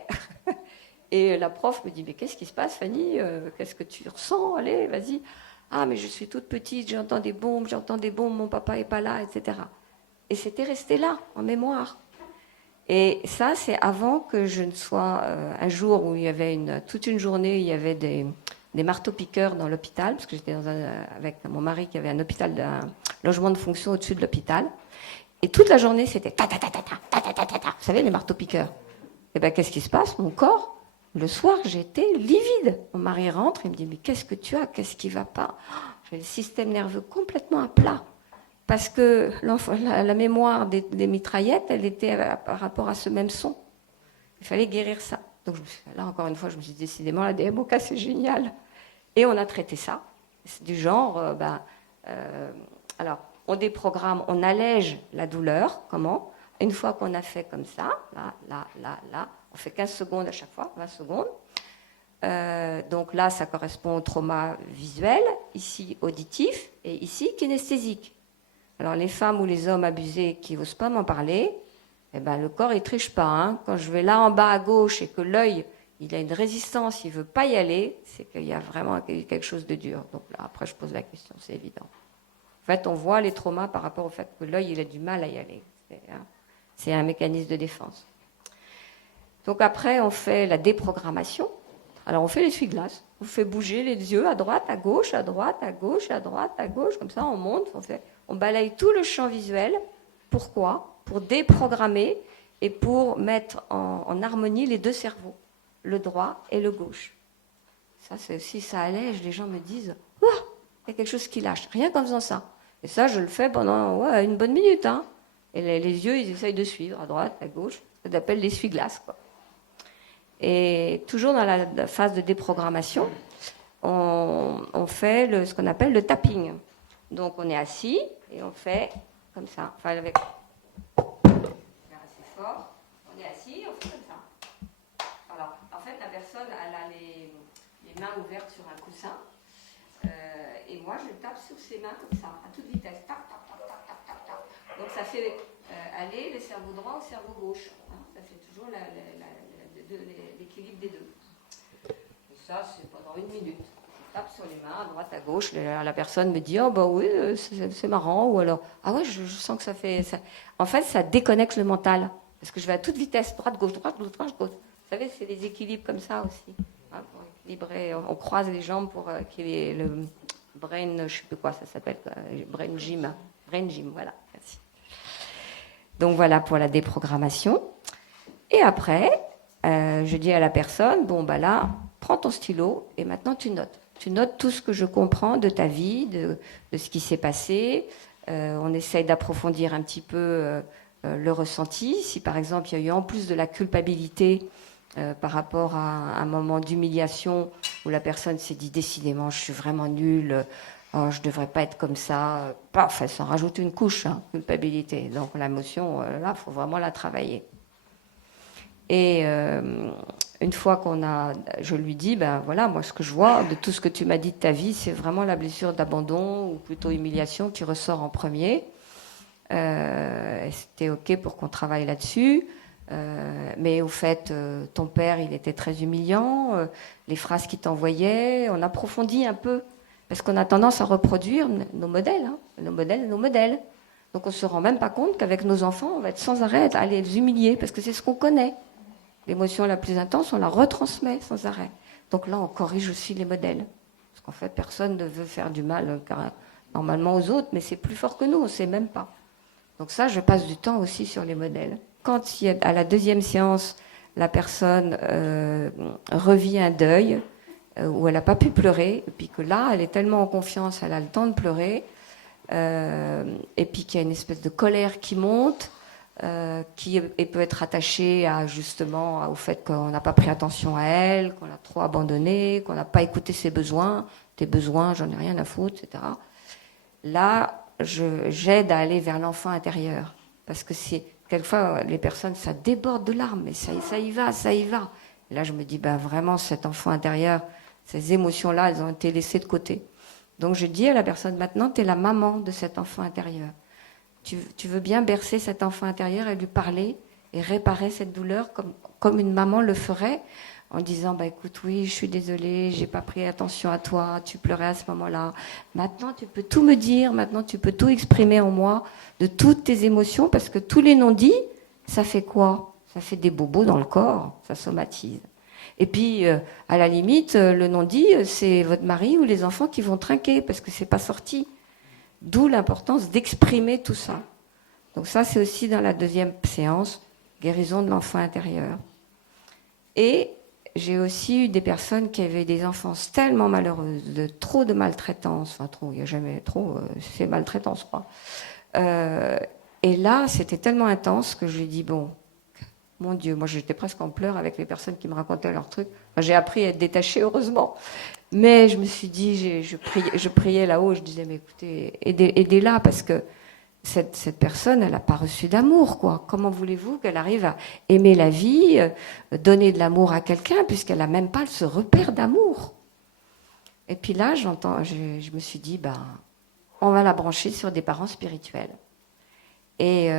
Et la prof me dit, mais qu'est-ce qui se passe, Fanny? Qu'est-ce que tu ressens? Allez, vas-y. Ah, mais je suis toute petite, j'entends des bombes, mon papa n'est pas là, etc. Et c'était resté là, en mémoire. Et ça, c'est avant que je ne sois... un jour où il y avait toute une journée, il y avait des marteaux-piqueurs dans l'hôpital, parce que j'étais avec mon mari qui avait un logement de fonction au-dessus de l'hôpital. Et toute la journée, c'était ta-ta-ta-ta-ta, ta-ta-ta-ta-ta. Vous savez, les marteaux-piqueurs. Et bien, qu'est-ce qui se passe? Mon corps, le soir, j'étais livide. Mon mari rentre, il me dit, mais qu'est-ce que tu as? Qu'est-ce qui ne va pas? J'ai le système nerveux complètement à plat. Parce que la mémoire des mitraillettes, elle était par rapport à ce même son. Il fallait guérir ça. Donc là, encore une fois, je me suis dit, décidément, la DMOK, c'est génial. Et on a traité ça. C'est du genre, alors, on déprogramme, on allège la douleur. Comment? Une fois qu'on a fait comme ça, là, on fait 15 secondes à chaque fois, 20 secondes. Donc là, ça correspond au trauma visuel, ici auditif, et ici kinesthésique. Alors les femmes ou les hommes abusés qui n'osent pas m'en parler, eh ben, le corps, il ne triche pas. Hein. Quand je vais là en bas à gauche et que l'œil, il a une résistance, il ne veut pas y aller, c'est qu'il y a vraiment quelque chose de dur. Donc là, après, je pose la question, c'est évident. En fait, on voit les traumas par rapport au fait que l'œil, il a du mal à y aller. C'est un mécanisme de défense. Donc après, on fait la déprogrammation. Alors, on fait l'essuie-glace. On fait bouger les yeux à droite, à gauche, à droite, à gauche, à droite, à gauche. Comme ça, on monte, on balaye tout le champ visuel. Pourquoi? Pour déprogrammer et pour mettre en harmonie les deux cerveaux, le droit et le gauche. Ça, si ça allège, les gens me disent « Oh, il y a quelque chose qui lâche », rien qu'en faisant ça. Et ça, je le fais pendant une bonne minute. Hein. Et les yeux, ils essayent de suivre, à droite, à gauche. Ça s'appelle l'essuie-glace, quoi. Et toujours dans la phase de déprogrammation, on fait ce qu'on appelle le tapping. Donc, on est assis et on fait comme ça. Enfin, avec assez fort. On est assis, on fait comme ça. Alors, en fait, la personne, elle a les mains ouvertes sur un coussin. Et moi, je tape sur ses mains comme ça, à toute vitesse. Tac, tac, tac, tac, tac, tac, tac. Donc, ça fait aller le cerveau droit au cerveau gauche. Hein, ça fait toujours l'équilibre des deux. Et ça, c'est pendant une minute. Je tape sur les mains, à droite, à gauche. La personne me dit « Oh, bah oui, c'est marrant. » Ou alors « Ah ouais, je sens que ça fait... Ça. » En fait, ça déconnecte le mental. Parce que je vais à toute vitesse, droite, gauche, droite, gauche, droite, gauche. Vous savez, c'est des équilibres comme ça aussi. Hein, pour équilibrer, on croise les jambes pour qu'il y ait le brain, je ne sais plus quoi ça s'appelle, brain gym. Brain gym, voilà, merci. Donc voilà pour la déprogrammation. Et après, je dis à la personne, bon, bah là, prends ton stylo et maintenant tu notes. Tu notes tout ce que je comprends de ta vie, de ce qui s'est passé. On essaye d'approfondir un petit peu le ressenti. Si par exemple, il y a eu en plus de la culpabilité par rapport à un moment d'humiliation où la personne s'est dit décidément, je suis vraiment nulle, oh, je ne devrais pas être comme ça. Parfait, ça rajoute une couche, hein, culpabilité. Donc l'émotion, là, il faut vraiment la travailler. Et une fois je lui dis, ben voilà, moi ce que je vois de tout ce que tu m'as dit de ta vie, c'est vraiment la blessure d'abandon ou plutôt humiliation qui ressort en premier. C'était ok pour qu'on travaille là-dessus. Mais au fait, ton père, il était très humiliant. Les phrases qu'il t'envoyait, on approfondit un peu parce qu'on a tendance à reproduire nos modèles, hein, nos modèles. Donc on se rend même pas compte qu'avec nos enfants, on va être sans arrêt à les humilier parce que c'est ce qu'on connaît. L'émotion la plus intense, on la retransmet sans arrêt. Donc là, on corrige aussi les modèles. Parce qu'en fait, personne ne veut faire du mal normalement aux autres, mais c'est plus fort que nous, on ne sait même pas. Donc ça, je passe du temps aussi sur les modèles. Quand à la deuxième séance, la personne revit un deuil, où elle n'a pas pu pleurer, et puis que là, elle est tellement en confiance, elle a le temps de pleurer, et puis qu'il y a une espèce de colère qui monte, qui peut être attachée justement au fait qu'on n'a pas pris attention à elle, qu'on l'a trop abandonnée, qu'on n'a pas écouté ses besoins, tes besoins, j'en ai rien à foutre, etc. Là, j'aide à aller vers l'enfant intérieur. Parce que quelquefois, les personnes, ça déborde de larmes, mais ça y va. Et là, je me dis, vraiment, cet enfant intérieur, ces émotions-là, elles ont été laissées de côté. Donc, je dis à la personne, maintenant, tu es la maman de cet enfant intérieur. Tu veux bien bercer cet enfant intérieur et lui parler et réparer cette douleur comme une maman le ferait en disant, écoute, oui, je suis désolée, j'ai pas pris attention à toi, tu pleurais à ce moment-là. Maintenant, tu peux tout me dire, maintenant, tu peux tout exprimer en moi de toutes tes émotions parce que tous les non-dits, ça fait quoi? Ça fait des bobos dans le corps, ça somatise. Et puis, à la limite, le non-dit, c'est votre mari ou les enfants qui vont trinquer parce que c'est pas sorti. D'où l'importance d'exprimer tout ça. Donc ça, c'est aussi dans la deuxième séance, guérison de l'enfant intérieur. Et j'ai aussi eu des personnes qui avaient des enfances tellement malheureuses, de trop de maltraitance, enfin trop, il n'y a jamais trop, c'est maltraitance, quoi. Et là, c'était tellement intense que je lui ai dit, bon, mon Dieu, moi j'étais presque en pleurs avec les personnes qui me racontaient leurs trucs. Enfin, j'ai appris à être détachée, heureusement. Mais je me suis dit, je priais là-haut, je disais, mais écoutez, aidez-la, parce que cette personne, elle n'a pas reçu d'amour, quoi. Comment voulez-vous qu'elle arrive à aimer la vie, donner de l'amour à quelqu'un, puisqu'elle n'a même pas ce repère d'amour? Et puis là, je me suis dit, ben, on va la brancher sur des parents spirituels. Et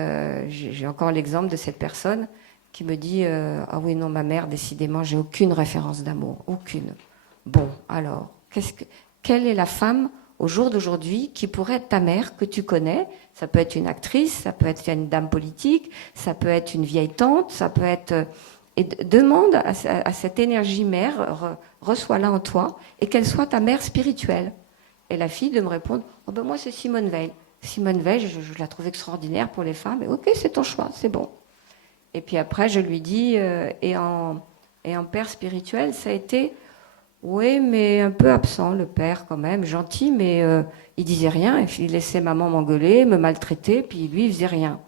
j'ai encore l'exemple de cette personne qui me dit, ah oui, non, ma mère, décidément, j'ai aucune référence d'amour, aucune. Bon, alors, quelle est la femme au jour d'aujourd'hui qui pourrait être ta mère que tu connais? Ça peut être une actrice, ça peut être une dame politique, ça peut être une vieille tante, ça peut être... Et demande à cette énergie mère, reçois-la en toi, et qu'elle soit ta mère spirituelle. Et la fille de me répondre, oh ben moi c'est Simone Veil. Simone Veil, je la trouve extraordinaire pour les femmes, et ok, c'est ton choix, c'est bon. Et puis après, je lui dis, et en père spirituel, ça a été... Oui, mais un peu absent, le père, quand même, gentil, mais il disait rien. Il laissait maman m'engueuler, me maltraiter, puis lui, il faisait rien.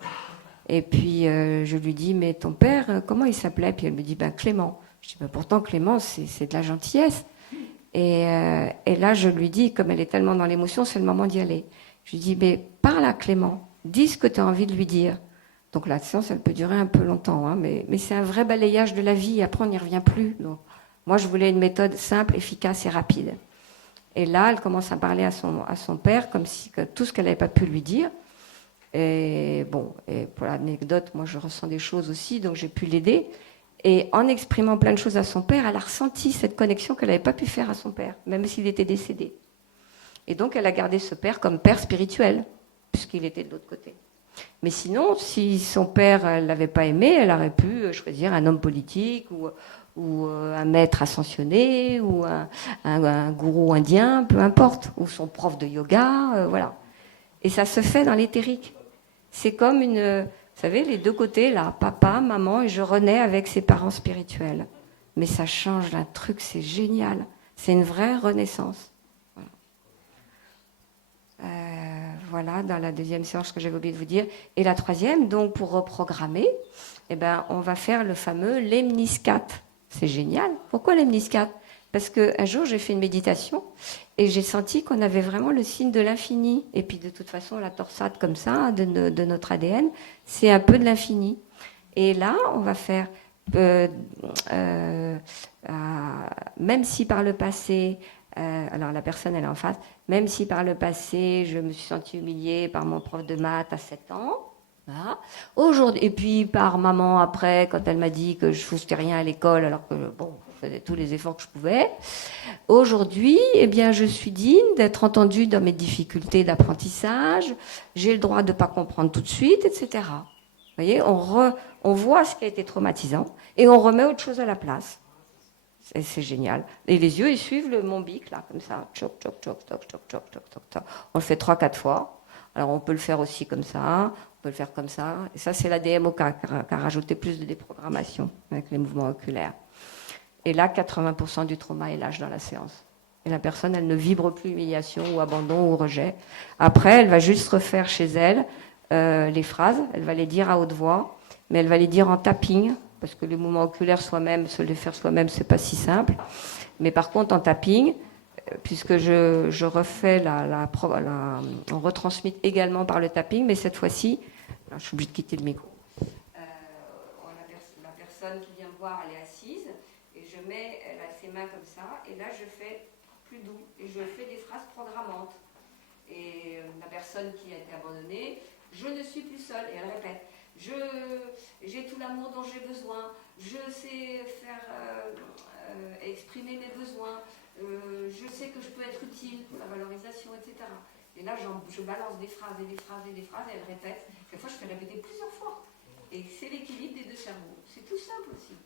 Et puis, je lui dis, mais ton père, comment il s'appelait? Puis elle me dit, ben Clément. Je dis, ben pourtant, Clément, c'est de la gentillesse. Et là, je lui dis, comme elle est tellement dans l'émotion, c'est le moment d'y aller. Je lui dis, mais parle à Clément, dis ce que tu as envie de lui dire. Donc la séance, elle peut durer un peu longtemps, hein, mais c'est un vrai balayage de la vie. Après, on n'y revient plus. Donc, moi, je voulais une méthode simple, efficace et rapide. Et là, elle commence à parler à son père, comme si tout ce qu'elle n'avait pas pu lui dire. Et bon, et pour l'anecdote, moi, je ressens des choses aussi, donc j'ai pu l'aider. Et en exprimant plein de choses à son père, elle a ressenti cette connexion qu'elle n'avait pas pu faire à son père, même s'il était décédé. Et donc, elle a gardé ce père comme père spirituel, puisqu'il était de l'autre côté. Mais sinon, si son père ne l'avait pas aimé, elle aurait pu choisir un homme politique ou un maître ascensionné, ou un gourou indien, peu importe, ou son prof de yoga, voilà. Et ça se fait dans l'éthérique. C'est comme vous savez, les deux côtés, là, papa, maman, et je renais avec ses parents spirituels. Mais ça change un truc, c'est génial. C'est une vraie renaissance. Voilà, dans la deuxième séance que j'avais oublié de vous dire. Et la troisième, donc pour reprogrammer, eh ben, on va faire le fameux lemniscate. C'est génial. Pourquoi lemniscate? Parce qu'un jour, j'ai fait une méditation et j'ai senti qu'on avait vraiment le signe de l'infini. Et puis de toute façon, la torsade comme ça, de notre ADN, c'est un peu de l'infini. Et là, on va faire, même si par le passé, alors la personne elle est en face, même si par le passé je me suis sentie humiliée par mon prof de maths à 7 ans, voilà. Aujourd'hui, et puis par maman après quand elle m'a dit que je ne foutais rien à l'école alors que bon, je faisais tous les efforts que je pouvais, aujourd'hui eh bien je suis digne d'être entendue dans mes difficultés d'apprentissage, j'ai le droit de ne pas comprendre tout de suite, etc. Vous voyez, on voit ce qui a été traumatisant et on remet autre chose à la place. C'est génial. Et les yeux, ils suivent mon bic, là, comme ça. Choc, choc, choc, choc, choc, choc, choc, choc, choc. On le fait 3-4 fois. Alors, on peut le faire aussi comme ça, on peut le faire comme ça. Et ça, c'est la DMOK qui a rajouté plus de déprogrammation avec les mouvements oculaires. Et là, 80% du trauma est lâche dans la séance. Et la personne, elle ne vibre plus humiliation ou abandon ou rejet. Après, elle va juste refaire chez elle les phrases. Elle va les dire à haute voix, mais elle va les dire en tapping, parce que les mouvements oculaires soi-même, se les faire soi-même, c'est pas si simple. Mais par contre, en tapping, puisque je refais on retransmet également par le tapping, mais cette fois-ci, je suis obligée de quitter le micro. La personne qui vient me voir, elle est assise, et elle a ses mains comme ça, et là, je fais plus doux, et je fais des phrases programmantes. Et la personne qui a été abandonnée, je ne suis plus seule, et elle répète. J'ai tout l'amour dont j'ai besoin, je sais faire exprimer mes besoins, je sais que je peux être utile pour la valorisation, etc. Et là, je balance des phrases et des phrases et des phrases, et elle répète. Quelquefois, je fais répéter plusieurs fois. Et c'est l'équilibre des deux cerveaux. C'est tout simple aussi.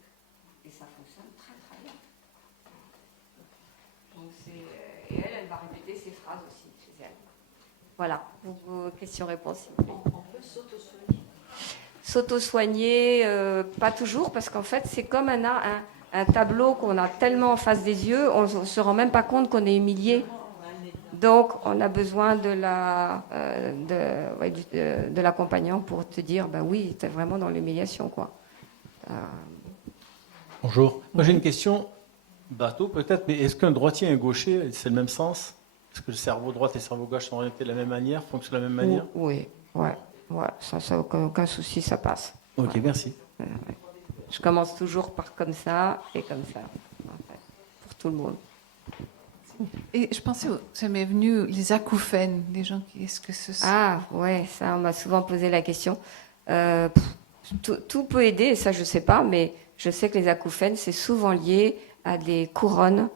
Et ça fonctionne très très bien. phrase aussi chez elle. Voilà, vos questions-réponses, s'il vous plaît. On peut s'auto-soigner? S'auto-soigner, pas toujours, parce qu'en fait, c'est comme un tableau qu'on a tellement en face des yeux, on ne se rend même pas compte qu'on est humilié. Donc, on a besoin de l'accompagnant pour te dire, bah oui, tu es vraiment dans l'humiliation, quoi. Bonjour. Moi, j'ai une question, bateau peut-être, mais est-ce qu'un droitier et un gaucher, c'est le même sens? Est-ce que le cerveau droit et le cerveau gauche sont orientés de la même manière, fonctionnent de la même manière? Oui, ouais, ça aucun souci, ça passe. Ok, ouais. merci. Ouais. Je commence toujours par comme ça et comme ça, en fait, pour tout le monde. Et je pensais, ça m'est venu les acouphènes, les gens qui, est-ce que ce Ah, ouais, ça, on m'a souvent posé la question. Tout peut aider, ça, je sais pas, mais je sais que les acouphènes, c'est souvent lié à des couronnes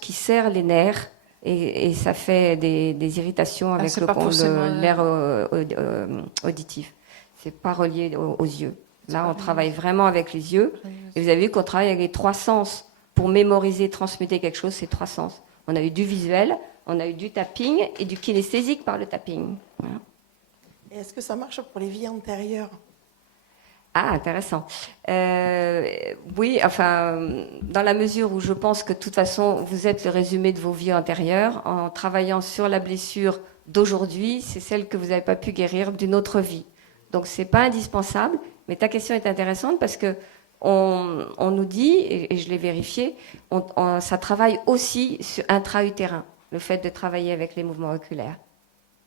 qui serrent les nerfs et ça fait des irritations avec l'air auditif. C'est pas relié aux yeux. Là, on travaille vraiment avec les yeux. Et vous avez vu qu'on travaille avec les 3 sens. Pour mémoriser, transmettre quelque chose, c'est 3 sens. On a eu du visuel, on a eu du tapping et du kinesthésique par le tapping. Voilà. Et est-ce que ça marche pour les vies antérieures? Ah, intéressant. Oui, enfin, dans la mesure où je pense que de toute façon, vous êtes le résumé de vos vies antérieures, en travaillant sur la blessure d'aujourd'hui, c'est celle que vous n'avez pas pu guérir d'une autre vie. Donc, c'est pas indispensable, mais ta question est intéressante parce que on nous dit, et je l'ai vérifié, ça travaille aussi sur intra-utérin, le fait de travailler avec les mouvements oculaires.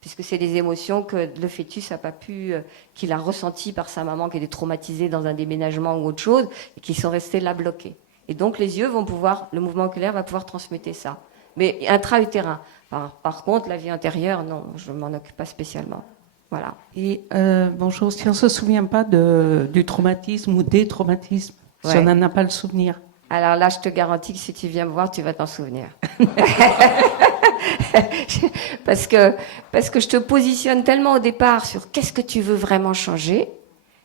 Puisque c'est des émotions que le fœtus n'a pas pu, qu'il a ressenties par sa maman qui était traumatisée dans un déménagement ou autre chose, et qui sont restés là bloqués. Et donc les yeux vont pouvoir, le mouvement oculaire va pouvoir transmettre ça. Mais intra-utérin. Par contre, la vie antérieure, non, je ne m'en occupe pas spécialement. Voilà. Et bonjour, si on ne se souvient pas du traumatisme ou des traumatismes, si on n'en a pas le souvenir. Alors là, je te garantis que si tu viens me voir, tu vas t'en souvenir. parce que je te positionne tellement au départ sur qu'est-ce que tu veux vraiment changer.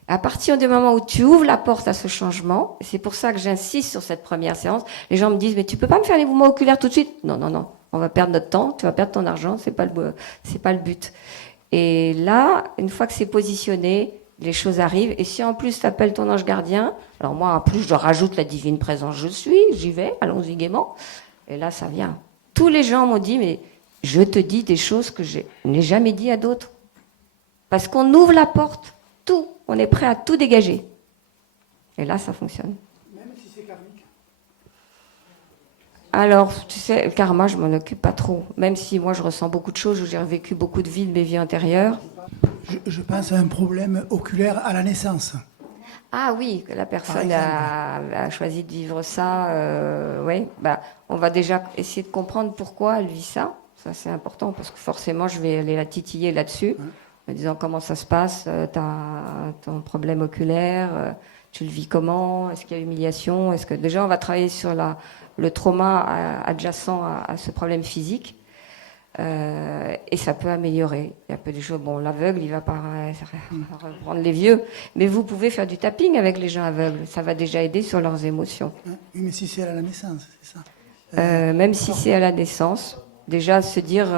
À partir du moment où tu ouvres la porte à ce changement, c'est pour ça que j'insiste sur cette première séance, les gens me disent, mais tu peux pas me faire les mouvements oculaires tout de suite? Non, on va perdre notre temps, tu vas perdre ton argent, c'est pas le but. Et là, une fois que c'est positionné, les choses arrivent. Et si en plus tu appelles ton ange gardien, alors moi en plus je rajoute la divine présence, j'y vais, allons-y gaiement. Et là ça vient. Tous les gens m'ont dit, mais je te dis des choses que je n'ai jamais dit à d'autres. Parce qu'on ouvre la porte, tout, on est prêt à tout dégager. Et là ça fonctionne. Même si c'est karmique. Alors, tu sais, le karma, je m'en occupe pas trop. Même si moi, je ressens beaucoup de choses, où j'ai vécu beaucoup de vies de mes vies antérieures. Je pense à un problème oculaire à la naissance. Ah oui, que la personne a choisi de vivre ça. Oui, on va déjà essayer de comprendre pourquoi elle vit ça. Ça, c'est important, parce que forcément, je vais aller la titiller là-dessus, en disant comment ça se passe, ton problème oculaire, tu le vis comment, est-ce qu'il y a humiliation, est-ce que déjà, on va travailler sur le trauma adjacent à ce problème physique, et ça peut améliorer. Il y a peu des choses. Bon, l'aveugle, il va pas reprendre les vieux, mais vous pouvez faire du tapping avec les gens aveugles. Ça va déjà aider sur leurs émotions. Oui, mais si c'est à la naissance, c'est ça. Même si c'est à la naissance, déjà se dire.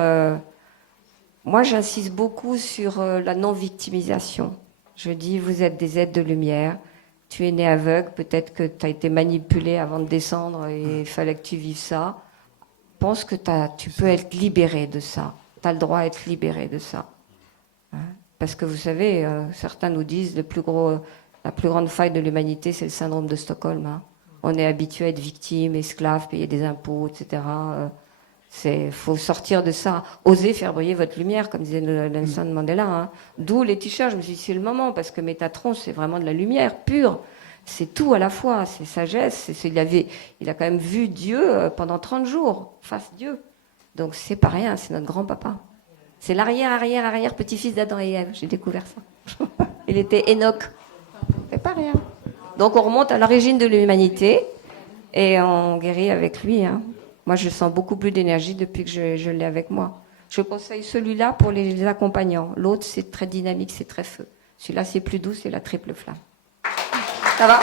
Moi, j'insiste beaucoup sur la non-victimisation. Je dis, vous êtes des êtres de lumière. Tu es né aveugle, peut-être que tu as été manipulé avant de descendre et il fallait que tu vives ça. Pense que tu peux être libéré de ça. Tu as le droit à être libéré de ça. Parce que vous savez, certains nous disent la plus grande faille de l'humanité, c'est le syndrome de Stockholm. On est habitué à être victime, esclave, payer des impôts, etc. Faut sortir de ça. Osez faire briller votre lumière, comme disait Nelson Mandela. D'où les t-shirts. Je me suis dit, c'est le moment, parce que Métatron, c'est vraiment de la lumière pure. C'est tout à la fois. C'est sagesse. Il a quand même vu Dieu pendant 30 jours, face Dieu. Donc c'est pas rien, c'est notre grand-papa. C'est l'arrière petit-fils d'Adam et Ève. J'ai découvert ça. Il était Enoch. C'est pas rien. Donc on remonte à l'origine de l'humanité et on guérit avec lui. Moi, je sens beaucoup plus d'énergie depuis que je l'ai avec moi. Je conseille celui-là pour les accompagnants. L'autre, c'est très dynamique, c'est très feu. Celui-là, c'est plus doux, c'est la triple flamme. Ça va ?